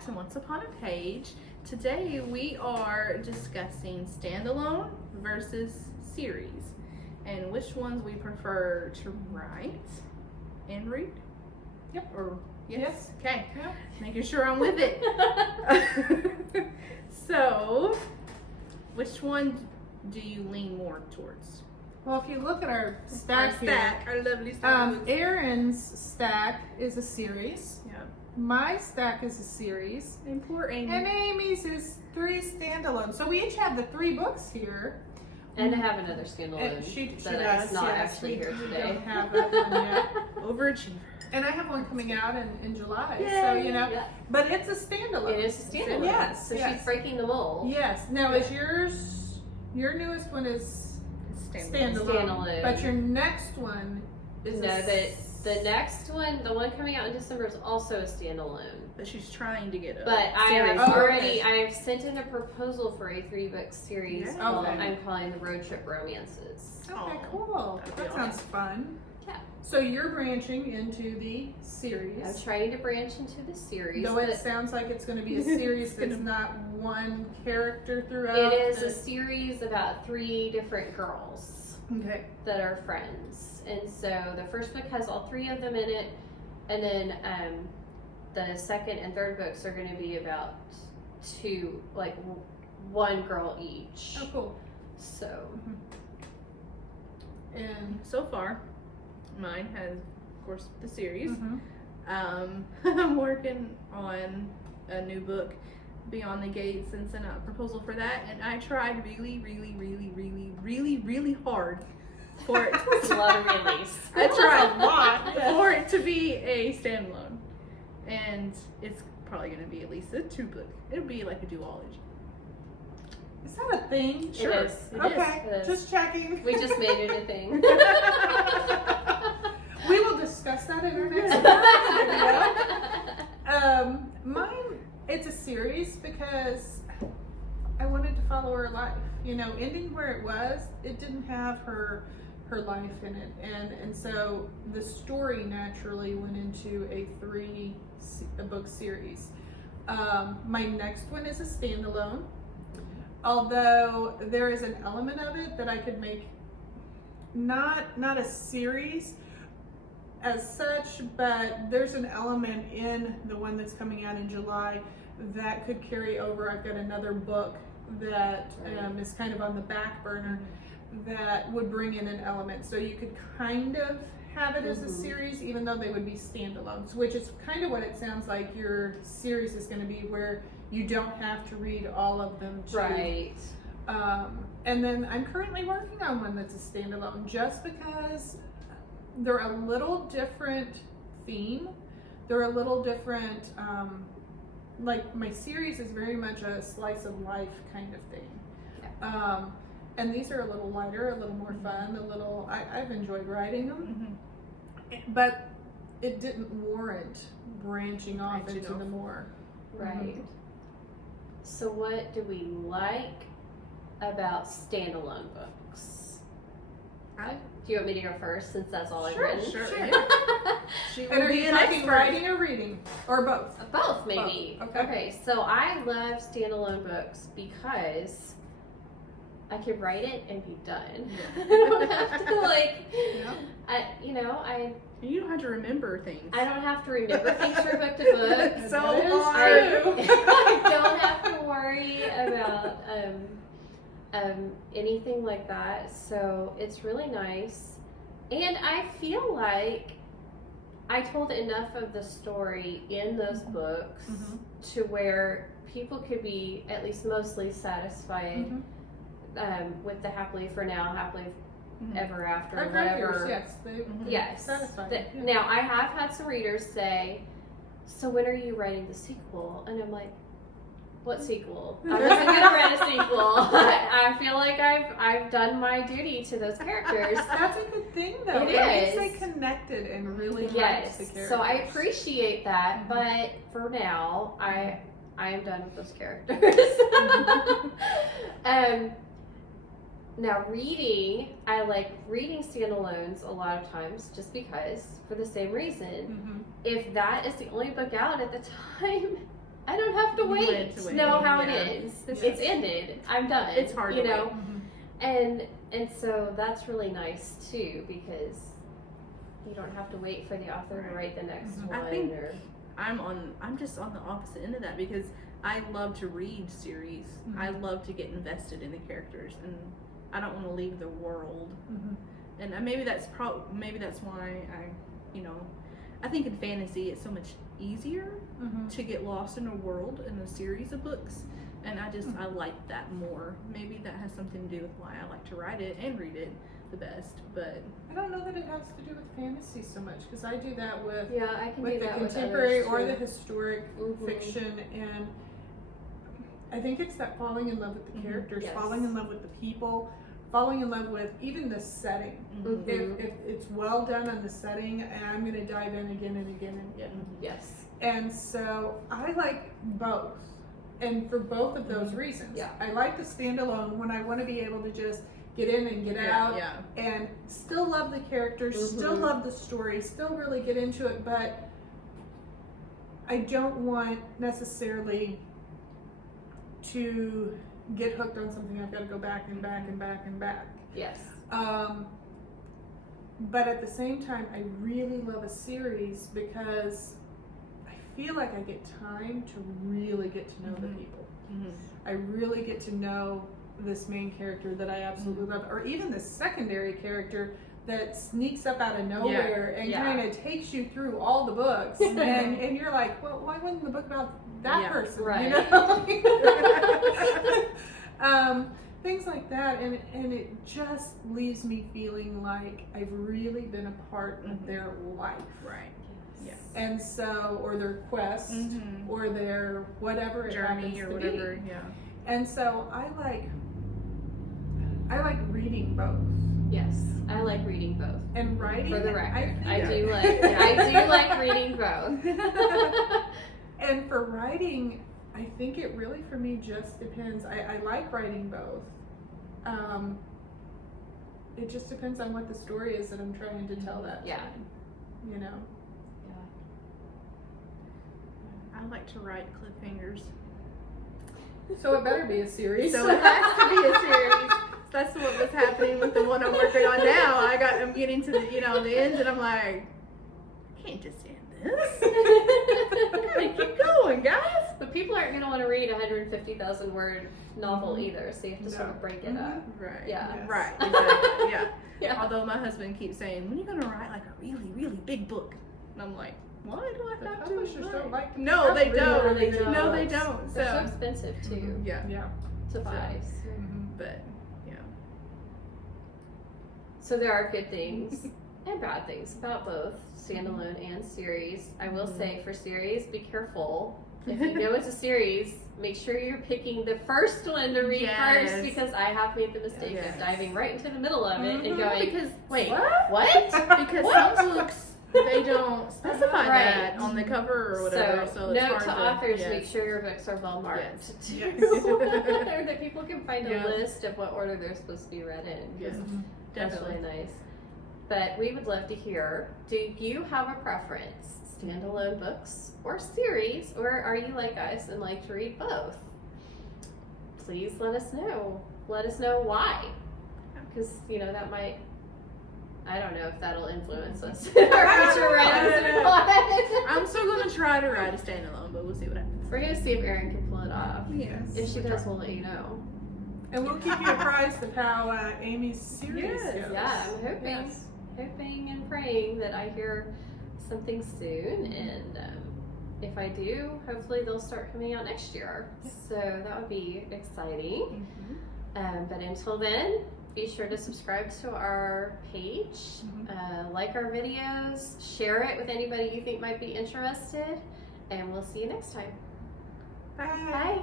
back to Once Upon a Page. Today we are discussing standalone versus series and which ones we prefer to write and read. Yep. Or yes. Okay. Yep. Making sure I'm with it. So, which one do you lean more towards? Well, if you look at our stack Our lovely stack. Aaron's stack is a series. Yeah. My stack is a series. And poor Amy. And Amy's is 3 standalone. So we each have the 3 books here. And I have another standalone She that does, is not yes. actually here We today. don't have that one yet. Overachiever. And I have one coming out in July. Yay. So, you know, Yeah. but it's a standalone. It is a standalone. Yes. So yes. she's breaking the mold. Yes. Now, is your newest one is standalone. Standalone. But your next one is The next one, the one coming out in December, is also a standalone. But she's trying to get a But I series. have okay. I have sent in a proposal for a 3-book series Yeah. called Okay. I'm calling the Road Trip Romances. Okay, Aw, cool. that'd be That sounds fun. Yeah. So you're branching into the series. I'm trying to branch into the series. Though it sounds like it's going to be a series that's not one character throughout. It is a series about 3 different girls Okay. that are friends. And so the first book has all 3 of them in it. And then the second and third books are going to be about 2, like 1 girl each. Oh, cool. So, And So far, mine has, of course, the series. mhm. I'm working on a new book, Beyond the Gates, and sent out a proposal for that. And I tried really hard for it. it's a lot of release. I tried a lot. for it to be a standalone, and it's probably going to be at least a 2-book. It'll be like a duology. Is that a thing? Sure. It is. Okay, It is. just checking. We just made it a thing. We will discuss that in our next video. Mine, it's a series because I wanted to follow her life. You know, ending where it was, it didn't have her life in it, and so the story naturally went into a 3-book series. My next one is a standalone, although there is an element of it that I could make not a series as such, but there's an element in the one that's coming out in July that could carry over. I've got another book that is kind of on the back burner that would bring in an element. So you could kind of have it as a series, even though they would be standalones, which is kind of what it sounds like your series is going to be, where you don't have to read all of them too. Right. And then I'm currently working on one that's a standalone, just because they're a little different theme. They're a little different, like my series is very much a slice of life kind of thing. Yeah. And these are a little lighter, a little more fun, I've enjoyed writing them, but it didn't warrant branching off into the more. Right. So what do we like about standalone books? Do you want me to go first, since that's all I've written? Sure. Sure. Yeah. She And will are be you an talking expert. writing or reading? Or both? Both, maybe. Both, okay. Okay, so I love standalone books because I can write it and be done. Yeah. I don't have to Yeah. You don't have to remember things. I don't have to remember things from book to book. So That is hard. true. I don't have to worry about anything like that. So it's really nice. And I feel like I told enough of the story in those books to where people could be at least mostly satisfied with the happily for now, happily ever after, Our whatever. readers, yes, Yes. satisfied. Yeah. Now, I have had some readers say, so when are you writing the sequel? And I'm like, what sequel? I wasn't going to write a sequel. I feel like I've done my duty to those characters. That's a good thing, though. It At least is. they connected and really liked Yes. the characters. So I appreciate that, but for now, I am done with those characters. Now, I like reading standalones a lot of times just because, for the same reason. If that is the only book out at the time, I don't have to You wait wait to to know wait, how yeah. it is. Yes. It's ended. I'm done. It's hard you to know. wait. And so that's really nice too, because you don't have to wait for the author to write the next one. I think I'm just on the opposite end of that, because I love to read series. I love to get invested in the characters, and I don't want to leave the world. And maybe that's why I think in fantasy it's so much easier to get lost in a world in a series of books, and I like that more. Maybe that has something to do with why I like to write it and read it the best. But I don't know that it has to do with fantasy so much, because I do that with I can with do the that contemporary with or others, the historic fiction, and I think it's that falling in love with the characters, Yes. falling in love with the people, falling in love with even the setting. If it's well done on the setting, and I'm going to dive in again and again and again. Yes. And so I like both, and for both of those reasons. Yeah. I like the standalone when I want to be able to just get in and get out, and still love the characters, still love the story, still really get into it, but I don't want necessarily to get hooked on something. I've got to go back and back and back and back. Yes. But at the same time, I really love a series because I feel like I get time to really get to know the people. I really get to know this main character that I absolutely love, or even the secondary character that sneaks up out of nowhere and kind of takes you through all the books, and you're like, well, why wasn't the book about that person? Right. You know? Things like that, and it just leaves me feeling like I've really been a part of their life. Right. Yes. And so, or their quest, or their whatever it happens Journey or to whatever. be. Yeah. And so I like reading both. Yes. I like reading both. And writing. For the record, I think- do like reading both. And for writing, I think it really for me just depends. I like writing both. It just depends on what the story is that I'm trying to tell that time, you know. I like to write cliffhangers. So it better be a series. So it has to be a series. That's what was happening with the one I'm working on now. I'm getting to the the end, and I'm like, I can't just end this. Gotta keep going, guys. But people aren't going to want to read a 150,000 word novel either, so you have to sort of break it up. Right. Yeah. Yes. Right. Exactly. Yeah. Yeah. Although my husband keeps saying, when are you gonna write like a really, really big book? And I'm like, why do I The have publishers to? don't like to No, have they really, don't. really big No, they books. don't. They're so So expensive too yeah. Yeah. to buy. So. But yeah. So there are good things and bad things about both standalone and series. I will say for series, be careful. If you know it's a series, make sure you're picking the first one to read Yes. first, because I have made the mistake Yes. of diving right into the middle of it and going, Because wait, What? what? because What? some books they don't specify Right. that on the cover or whatever. So it's note hard to authors, yes. make sure your books are well marked too. Yes. Or that people can find Yeah. a list of what order they're supposed to be read in. Yes. That's Definitely. really nice. But we would love to hear, do you have a preference? Standalone books or series? Or are you like us and like to read both? Please let us know. Let us know why. Because, that might, I don't know if that'll influence us in our future writings or what. I'm still gonna try to write a standalone, but we'll see what happens. We're going to see if Erin can pull it off. Yes. If she does, we'll let you know. And we'll keep you apprised of how Amy's series Yes. goes. Yeah, I'm hoping. Yes. Hoping and praying that I hear something soon, and if I do, hopefully they'll start coming out next year. So that would be exciting. But until then, be sure to subscribe to our page, like our videos, share it with anybody you think might be interested, and we'll see you next time. Bye. Bye.